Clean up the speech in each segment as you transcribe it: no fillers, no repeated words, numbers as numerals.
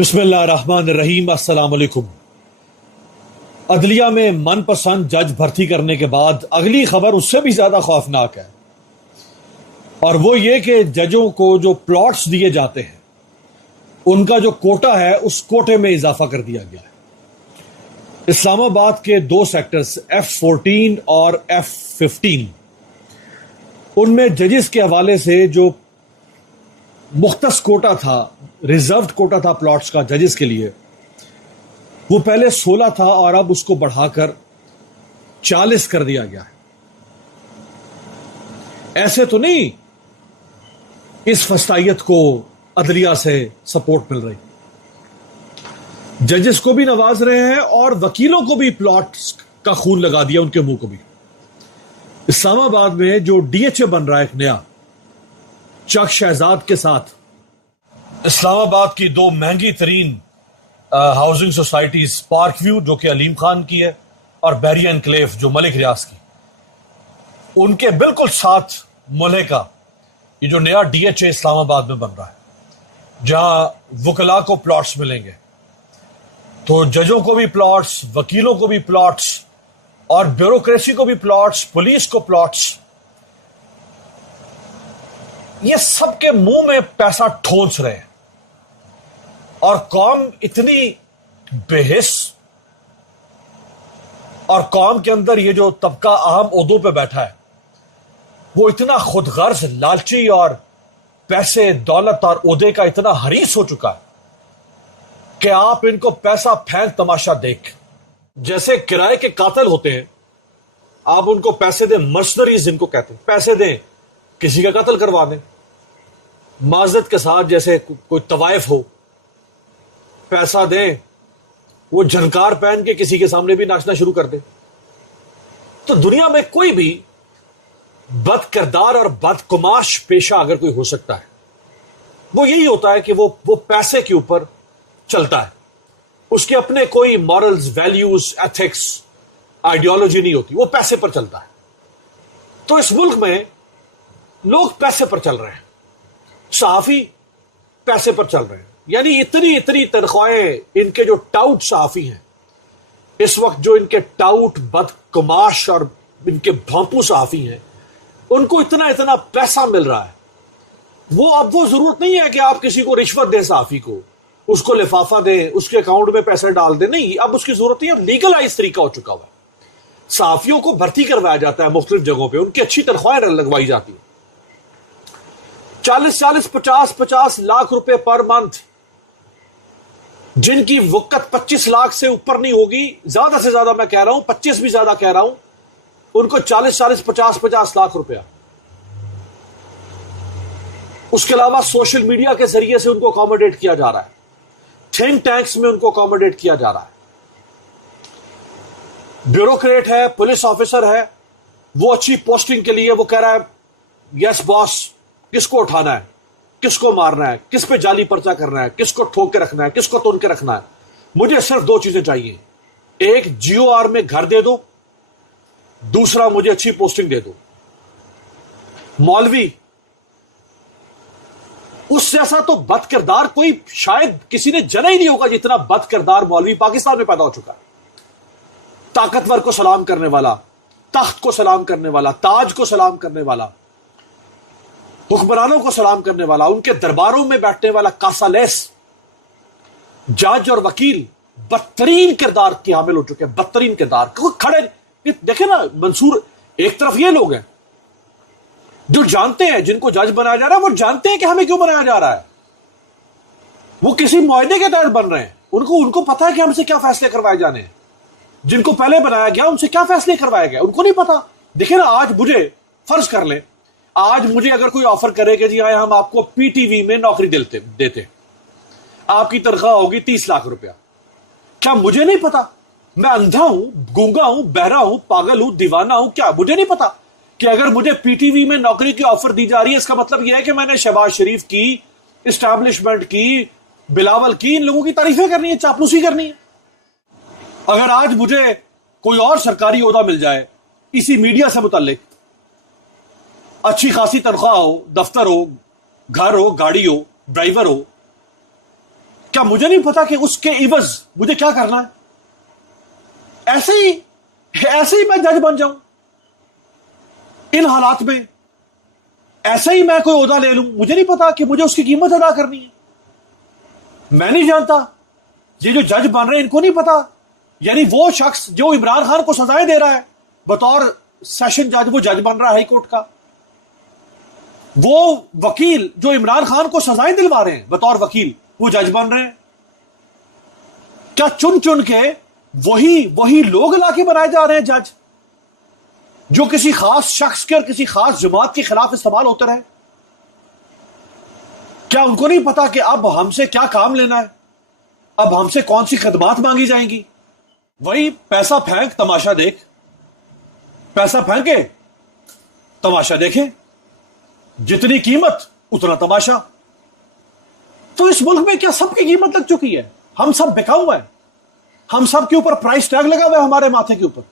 بسم اللہ الرحمن الرحیم۔ السلام علیکم۔ عدلیہ میں من پسند جج بھرتی کرنے کے بعد اگلی خبر اس سے بھی زیادہ خوفناک ہے، اور وہ یہ کہ ججوں کو جو پلاٹس دیے جاتے ہیں ان کا جو کوٹا ہے اس کوٹے میں اضافہ کر دیا گیا ہے۔ اسلام آباد کے دو سیکٹرز F14 اور F15 ان میں ججز کے حوالے سے جو مختص کوٹا تھا، ریزروڈ کوٹا تھا پلاٹس کا ججز کے لیے، وہ پہلے 16 تھا اور اب اس کو بڑھا کر 40 کر دیا گیا ہے۔ ایسے تو نہیں اس فسطائیت کو عدلیہ سے سپورٹ مل رہی، ججز کو بھی نواز رہے ہیں اور وکیلوں کو بھی پلاٹس کا خون لگا دیا، ان کے منہ کو بھی۔ اسلام آباد میں جو DHA بن رہا ہے ایک نیا چک شہزاد کے ساتھ، اسلام آباد کی دو مہنگی ترین ہاؤسنگ سوسائٹیز، پارک ویو جو کہ علیم خان کی ہے اور بحریہ انکلیو جو ملک ریاض کی، ان کے بالکل ساتھ ملے کا یہ جو نیا DHA اسلام آباد میں بن رہا ہے، جہاں وکلاء کو پلاٹس ملیں گے، تو ججوں کو بھی پلاٹس، وکیلوں کو بھی پلاٹس اور بیوروکریسی کو بھی پلاٹس، پولیس کو پلاٹس، یہ سب کے منہ میں پیسہ ٹھونس رہے ہیں۔ اور قوم اتنی بے حس، اور قوم کے اندر یہ جو طبقہ اہم عہدوں پہ بیٹھا ہے وہ اتنا خود غرض، لالچی اور پیسے، دولت اور عہدے کا اتنا حریص ہو چکا ہے کہ آپ ان کو پیسہ پھینک تماشا دیکھ، جیسے کرائے کے قاتل ہوتے ہیں، آپ ان کو پیسے دیں، مرسنریز جن کو کہتے ہیں، پیسے دیں کسی کا قتل کروا دیں، معذرت کے ساتھ جیسے کوئی طوائف ہو، پیسہ دیں وہ جھنکار پہن کے کسی کے سامنے بھی ناچنا شروع کر دیں۔ تو دنیا میں کوئی بھی بد کردار اور بد کماش پیشہ اگر کوئی ہو سکتا ہے وہ یہی ہوتا ہے کہ وہ پیسے کے اوپر چلتا ہے، اس کے اپنے کوئی مورلز، ویلیوز، ایتھکس، آئیڈیالوجی نہیں ہوتی، وہ پیسے پر چلتا ہے۔ تو اس ملک میں لوگ پیسے پر چل رہے ہیں، صحافی پیسے پر چل رہے ہیں، یعنی اتنی تنخواہیں ان کے جو ٹاؤٹ صحافی ہیں اس وقت، جو ان کے ٹاؤٹ بد کماش اور ان کے بھونپو صحافی ہیں، ان کو اتنا پیسہ مل رہا ہے، اب وہ ضرورت نہیں ہے کہ آپ کسی کو رشوت دیں، صحافی کو اس کو لفافہ دیں، اس کے اکاؤنٹ میں پیسے ڈال دیں، نہیں، اب اس کی ضرورت نہیں ہے، لیگلائز طریقہ ہو چکا ہوا ہے۔ صحافیوں کو بھرتی کروایا جاتا ہے مختلف جگہوں پہ، ان کی اچھی تنخواہیں لگوائی جاتی ہیں، 50 لاکھ روپے پر منتھ، جن کی وقت 25 لاکھ سے اوپر نہیں ہوگی، زیادہ سے زیادہ میں کہہ رہا ہوں، 25 بھی زیادہ کہہ رہا ہوں، ان کو 50 لاکھ روپیہ۔ اس کے علاوہ سوشل میڈیا کے ذریعے سے ان کو اکوموڈیٹ کیا جا رہا ہے، تھنک ٹینکس میں ان کو اکوموڈیٹ کیا جا رہا ہے، بیوروکریٹ ہے، پولیس آفیسر ہے، وہ اچھی پوسٹنگ کے لیے وہ کہہ رہا ہے یس باس، کس کو اٹھانا ہے، کس کو مارنا ہے، کس پہ جعلی پرچہ کرنا ہے، کس کو ٹھوک کے رکھنا ہے، کس کو تون کے رکھنا ہے، مجھے صرف 2 چیزیں چاہیے، ایک GOR میں گھر دے دو، دوسرا مجھے اچھی پوسٹنگ دے دو۔ مولوی، اس جیسا تو بد کردار کوئی شاید کسی نے جنا ہی نہیں ہوگا جتنا بد کردار مولوی پاکستان میں پیدا ہو چکا ہے۔ طاقتور کو سلام کرنے والا، تخت کو سلام کرنے والا، تاج کو سلام کرنے والا، حکمرانوں کو سلام کرنے والا، ان کے درباروں میں بیٹھنے والا کاسا لیس جج اور وکیل بدترین کردار کی حامل ہو چکے ہیں، بدترین کردار کھڑے۔ دیکھیں نا، منصور، ایک طرف یہ لوگ ہیں جو جانتے ہیں، جن کو جج بنایا جا رہا ہے وہ جانتے ہیں کہ ہمیں کیوں بنایا جا رہا ہے، وہ کسی معاہدے کے تحت بن رہے ہیں، ان کو پتا ہے کہ ہم سے کیا فیصلے کروائے جانے ہیں، جن کو پہلے بنایا گیا ان سے کیا فیصلے کروائے گئے ان کو نہیں پتا۔ دیکھیں نا، آج مجھے فرض کر لیں، آج مجھے اگر کوئی آفر کرے کہ جی آئے ہم آپ کو PTV میں نوکری دیتے، آپ کی تنخواہ ہوگی 30 لاکھ روپیہ، کیا مجھے نہیں پتا؟ میں اندھا ہوں، گونگا ہوں، بہرا ہوں، پاگل ہوں، دیوانہ ہوں؟ کیا مجھے نہیں پتا کہ اگر مجھے PTV میں نوکری کی آفر دی جا رہی ہے اس کا مطلب یہ ہے کہ میں نے شہباز شریف کی، اسٹیبلشمنٹ کی، بلاول کی، ان لوگوں کی تعریفیں کرنی ہے، چاپلوسی کرنی ہے؟ اگر آج مجھے کوئی اور سرکاری عہدہ مل جائے اسی میڈیا سے متعلق، اچھی خاصی تنخواہ ہو، دفتر ہو، گھر ہو، گاڑی ہو، ڈرائیور ہو، کیا مجھے نہیں پتا کہ اس کے عوض مجھے کیا کرنا ہے؟ ایسے ہی میں جج بن جاؤں ان حالات میں، ایسے ہی میں کوئی عہدہ لے لوں، مجھے نہیں پتا کہ مجھے اس کی قیمت ادا کرنی ہے؟ میں نہیں جانتا، یہ جو جج بن رہے ہیں ان کو نہیں پتا، یعنی وہ شخص جو عمران خان کو سزائیں دے رہا ہے بطور سیشن جج، وہ جج بن رہا ہے ہائی کورٹ کا، وہ وکیل جو عمران خان کو سزائیں دلوا رہے ہیں بطور وکیل، وہ جج بن رہے ہیں۔ کیا چن چن کے وہی لوگ لا کے بنائے جا رہے ہیں جج، جو کسی خاص شخص کے اور کسی خاص جماعت کے خلاف استعمال ہوتے رہے؟ کیا ان کو نہیں پتا کہ اب ہم سے کیا کام لینا ہے، اب ہم سے کون سی خدمات مانگی جائیں گی؟ وہی پیسہ پھینک تماشا دیکھ، پیسہ پھینکے تماشا دیکھیں، جتنی قیمت اتنا تماشا۔ تو اس ملک میں کیا سب کی قیمت لگ چکی ہے؟ ہم سب بکاؤ ہیں، ہم سب کے اوپر پرائس ٹیگ لگا ہوا ہے ہمارے ماتھے کے اوپر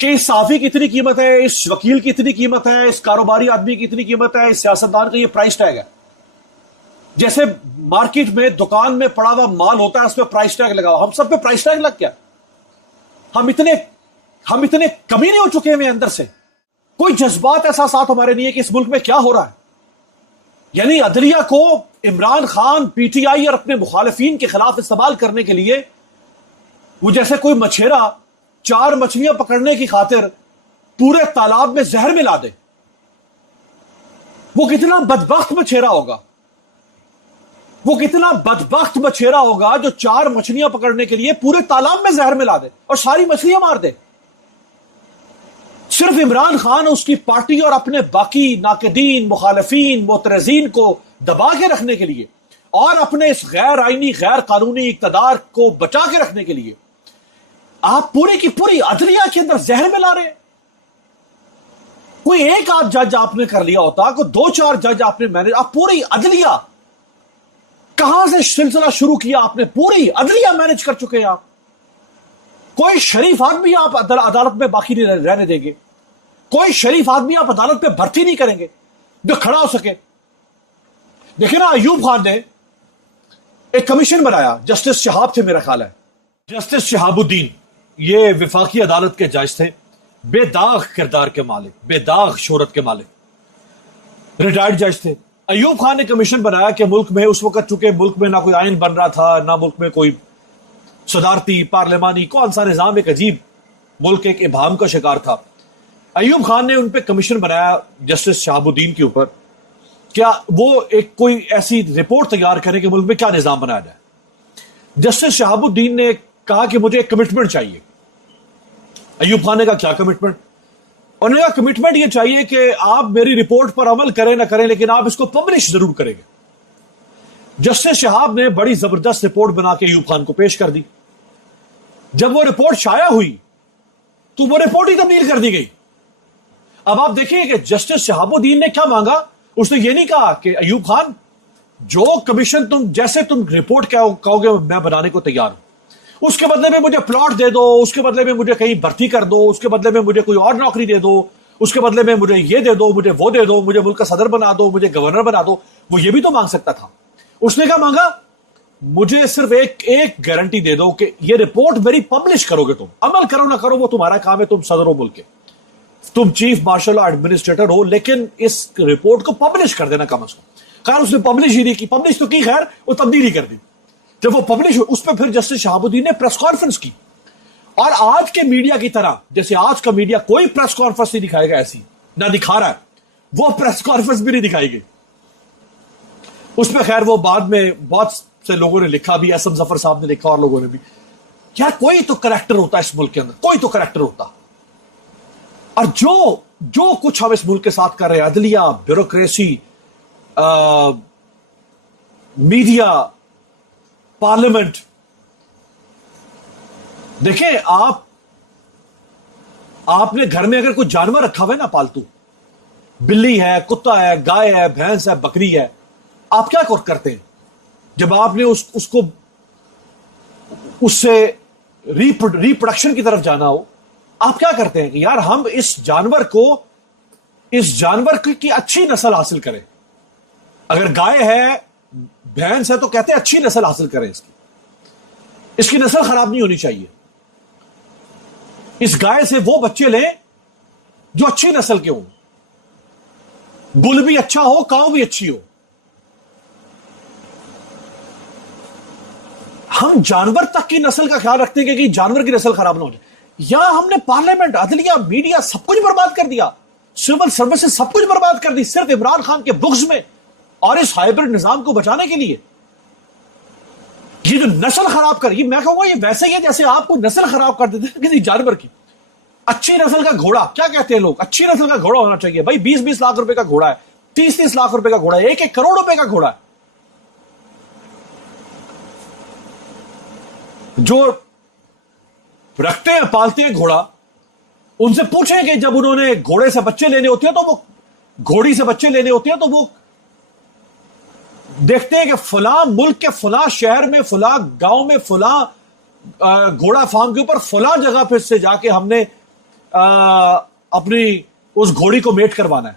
کہ اس صحافی کی اتنی قیمت ہے، اس وکیل کی اتنی قیمت ہے، اس کاروباری آدمی کی اتنی قیمت ہے، اس سیاستدان کا یہ پرائس ٹیگ ہے۔ جیسے مارکیٹ میں دکان میں پڑا ہوا مال ہوتا ہے، اس پہ پرائس ٹیگ لگا ہوا، ہم سب پہ پرائس ٹیگ لگ گیا۔ ہم اتنے کمی نہیں ہو چکے ہیں اندر سے، کوئی جذبات احساسات ہمارے نہیں ہے کہ اس ملک میں کیا ہو رہا ہے۔ یعنی عدلیہ کو Imran Khan, P T I اور اپنے مخالفین کے خلاف استعمال کرنے کے لیے وہ جیسے کوئی مچھیرا 4 مچھلیاں پکڑنے کی خاطر پورے تالاب میں زہر ملا دے۔ وہ کتنا بدبخت مچھیرا ہوگا، وہ کتنا بدبخت مچھیرا ہوگا جو 4 مچھلیاں پکڑنے کے لیے پورے تالاب میں زہر ملا دے اور ساری مچھلیاں مار دے، صرف عمران خان اس کی پارٹی اور اپنے باقی ناقدین، مخالفین، معترضین کو دبا کے رکھنے کے لیے اور اپنے اس غیر آئینی، غیر قانونی اقتدار کو بچا کے رکھنے کے لیے آپ پوری کی پوری عدلیہ کے اندر زہر ملا رہے ہیں۔ کوئی ایک آدھ جج آپ نے کر لیا ہوتا، کوئی 2-4 جج آپ نے مینج، آپ پوری عدلیہ کہاں سے سلسلہ شروع کیا، آپ نے پوری عدلیہ مینج کر چکے ہیں آپ۔ کوئی شریف آدمی آپ عدالت میں باقی نہیں رہنے دیں گے، کوئی شریف آدمی آپ عدالت میں بھرتی نہیں کریں گے جو کھڑا ہو سکے۔ دیکھیں نا، ایوب خان نے ایک کمیشن بنایا، جسٹس شہاب تھے میرا خیال ہے، جسٹس شہاب الدین، یہ وفاقی عدالت کے جج تھے، بے داغ کردار کے مالک، بے داغ شہرت کے مالک، ریٹائرڈ جج تھے۔ ایوب خان نے کمیشن بنایا کہ ملک میں اس وقت چونکہ ملک میں نہ کوئی آئین بن رہا تھا، نہ ملک میں کوئی صدارتی پارلیمانی کون سا نظام، ایک عجیب ملک ایک ابہام کا شکار تھا۔ ایوب خان نے ان پہ کمیشن بنایا جسٹس شہاب الدین کے اوپر، کیا وہ ایک کوئی ایسی رپورٹ تیار کرے کہ ملک میں کیا نظام بنایا جائے۔ جسٹس شہاب الدین نے کہا کہ مجھے ایک کمٹمنٹ چاہیے۔ ایوب خان نے کہا کیا کمٹمنٹ؟ انہوں نے کہا کمٹمنٹ یہ چاہیے کہ آپ میری رپورٹ پر عمل کریں نہ کریں لیکن آپ اس کو پبلش ضرور کریں گے۔ جسٹس شہاب نے بڑی زبردست رپورٹ بنا کے ایوب خان کو پیش کر دی۔ جب وہ رپورٹ شائع ہوئی تو وہ رپورٹ ہی تبدیل کر دی گئی۔ اب آپ دیکھیں کہ جسٹس شہاب الدین نے کیا مانگا، اس نے یہ نہیں کہا کہ ایوب خان جو کمیشن جیسے تم رپورٹ کہو گے میں بنانے کو تیار ہوں، اس کے بدلے میں مجھے پلاٹ دے دو، اس کے بدلے میں مجھے کہیں بھرتی کر دو، اس کے بدلے میں مجھے کوئی اور نوکری دے دو، اس کے بدلے میں مجھے یہ دے دو، مجھے وہ دے دو، مجھے ملک کا صدر بنا دو، مجھے گورنر بنا دو۔ وہ یہ بھی تو مانگ سکتا تھا۔ اس نے کیا مانگا؟ مجھے صرف ایک گارنٹی دے دو کہ یہ رپورٹ میری پبلش کرو گے، تم عمل کرو نہ کرو وہ تمہارا کام ہے، تم صدر ہو ملک کے، تم چیف مارشل ایڈمنسٹریٹر ہو، لیکن اس رپورٹ کو پبلش کر دینا کم از کم۔ خیر اس نے پبلش ہی نہیں کی، پبلش تو کی خیر، وہ تبدیل ہی کر دی۔ جب وہ پبلش ہوئی اس پہ پھر جسٹس شہاب الدین نے پریس کانفرنس کی، اور آج کے میڈیا کی طرح جیسے آج کا میڈیا کوئی پریس کانفرنس نہیں دکھائے گا، ایسی نہ دکھا رہا ہے، وہ پریس کانفرنس بھی نہیں دکھائی گئی۔ اس پہ خیر وہ بعد میں بہت سے لوگوں نے لکھا بھی، اسم ظفر صاحب نے لکھا اور لوگوں نے بھی، یار کوئی تو کریکٹر ہوتا ہے اس ملک کے اندر، کوئی تو کریکٹر ہوتا۔ اور جو کچھ ہم اس ملک کے ساتھ کر رہے ہیں، عدلیہ، بیوروکریسی، میڈیا، پارلیمنٹ، دیکھیں آپ نے گھر میں اگر کوئی جانور رکھا ہوا ہے نا پالتو، بلی ہے، کتا ہے، گائے ہے، بھینس ہے، بکری ہے، آپ کیا کرتے ہیں جب آپ نے اس سے ریپروڈکشن کی طرف جانا ہو؟ آپ کیا کرتے ہیں کہ یار ہم اس جانور کی اچھی نسل حاصل کریں۔ اگر گائے ہے بھینس ہے تو کہتے ہیں اچھی نسل حاصل کریں اس کی نسل خراب نہیں ہونی چاہیے. اس گائے سے وہ بچے لیں جو اچھی نسل کے ہوں, بل بھی اچھا ہو, کاؤ بھی اچھی ہو. ہم جانور تک کی نسل کا خیال رکھتے ہیں کہ جانور کی نسل خراب نہ ہو جائے. یہاں ہم نے پارلیمنٹ, عدلیہ, میڈیا سب کچھ برباد کر دیا, سول سروسز سب کچھ برباد کر دی صرف عمران خان کے بغض میں اور اس ہائبرڈ نظام کو بچانے کے لیے. یہ جو نسل خراب کر, یہ میں کہوں گا یہ ویسے ہی ہے جیسے آپ کو نسل خراب کر دیتے ہیں کسی جانور کی. اچھی نسل کا گھوڑا کیا کہتے ہیں لوگ, اچھی نسل کا گھوڑا ہونا چاہیے بھائی. 20-20 لاکھ روپے کا گھوڑا ہے, 30-30 لاکھ روپے کا گھوڑا ہے, 1-1 کروڑ روپے کا گھوڑا ہے. جو رکھتے ہیں پالتے ہیں گھوڑا, ان سے پوچھیں کہ جب انہوں نے گھوڑے سے بچے لینے ہوتے ہیں تو وہ گھوڑی سے بچے لینے ہوتے ہیں تو وہ دیکھتے ہیں کہ فلاں ملک کے فلاں شہر میں, فلاں گاؤں میں, فلاں گھوڑا فارم کے اوپر فلاں جگہ پہ سے جا کے ہم نے اپنی اس گھوڑی کو میٹ کروانا ہے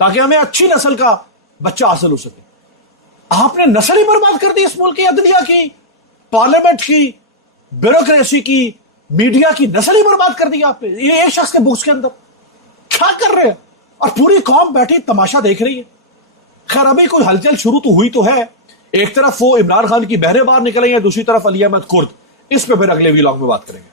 تاکہ ہمیں اچھی نسل کا بچہ حاصل ہو سکے. آپ نے نسل ہی برباد کر دی اس ملک کی, عدلیہ کی, پارلیمنٹ کی, بیوروکریسی کی, میڈیا کی نسل ہی برباد کر دی آپ نے. یہ ایک شخص کے بغض کے اندر کیا کر رہے ہیں, اور پوری قوم بیٹھی تماشا دیکھ رہی ہے. خیر ابھی کوئی ہلچل شروع تو ہوئی تو ہے. ایک طرف وہ عمران خان کی بہریں باہر نکل رہی ہیں, دوسری طرف علی احمد کرد. اس پہ پھر اگلے ویلاگ میں بات کریں گے.